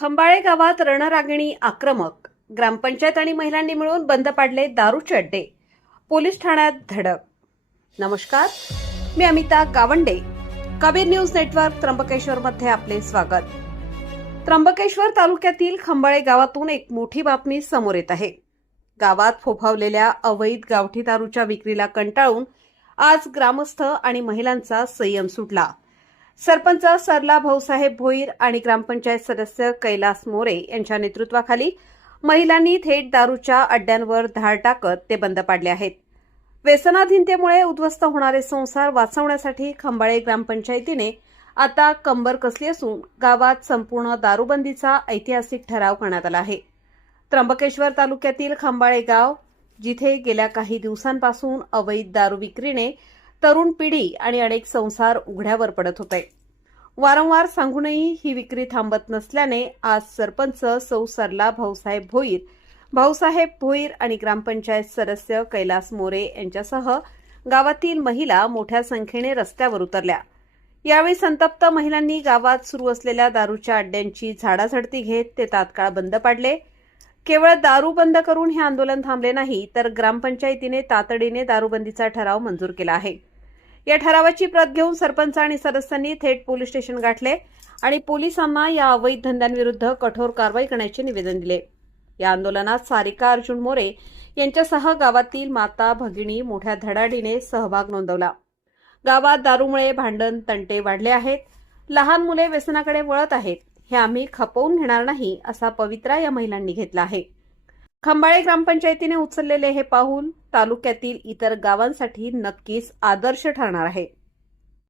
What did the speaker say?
खंबाळे गावात रणरागिणी आक्रमक. ग्रामपंचायत आणि महिलांनी मिळून बंद पाडले दारूचे अड्डे. पोलीस ठाण्यात धडक. नमस्कार, मी अमिता गावंडे. कबीर न्यूज नेटवर्क त्र्यंबकेश्वर मध्ये आपले स्वागत. त्र्यंबकेश्वर तालुक्यातील खंबाळे गावातून एक मोठी बातमी समोर येत आहे. गावात फोफावलेल्या अवैध गावठी दारूच्या विक्रीला कंटाळून आज ग्रामस्थ आणि महिलांचा संयम सुटला. सरपंच सरला भाऊसाहेब भोईर आणि ग्रामपंचायत सदस्य कैलास मोरे यांच्या नेतृत्वाखाली महिलांनी थेट दारूच्या अड्ड्यांवर धाड टाकत ते बंद पाडले आहेत. व्यसनाधीनतेमुळे उद्ध्वस्त होणारे संसार वाचवण्यासाठी खंबाळे ग्रामपंचायतीने आता कंबर कसली असून गावात संपूर्ण दारूबंदीचा ऐतिहासिक ठराव करण्यात आला आहे. त्र्यंबकेश्वर तालुक्यातील खंबाळे गाव, जिथे गेल्या काही दिवसांपासून अवैध दारू विक्रीने तरुण पिढी आणि अनेक संसार उघड्यावर पडत होते. वारंवार सांगूनही ही विक्री थांबत नसल्याने आज सरपंच सौ सरला भाऊसाहेब भोईर आणि ग्रामपंचायत सदस्य कैलास मोरे यांच्यासह गावातील महिला मोठ्या संख्येने रस्त्यावर उतरल्या. यावेळी संतप्त महिलांनी गावात सुरू असलेल्या दारूच्या अड्ड्यांची झाडाझडती घेत ते तात्काळ बंद पाडले. केवळ दारू बंद करून हे आंदोलन थांबले नाही, तर ग्रामपंचायतीने तातडीने दारूबंदीचा ठराव मंजूर केला आहे. या ठरावाची प्रत घेऊन सरपंच आणि सदस्यांनी थेट पोलीस स्टेशन गाठले आणि पोलिसांना या अवैध धंद्यांविरुद्ध कठोर कारवाई करण्याचे निवेदन दिले. या आंदोलनात सारिका अर्जुन मोरे यांच्यासह गावातील माता भगिनी मोठ्या धडाडीने सहभाग नोंदवला. गावात दारूमुळे भांडण तंटे वाढले आहेत. लहान मुले व्यसनाकडे वळत आहेत. हे आम्ही खपवून घेणार नाही, असा पवित्रा या महिलांनी घेतला आहे. खंबाळे ग्रामपंचायतीने उचललेले हे पाऊल तालुक्यातील इतर गावांसाठी नक्कीच आदर्श ठरणार आहे.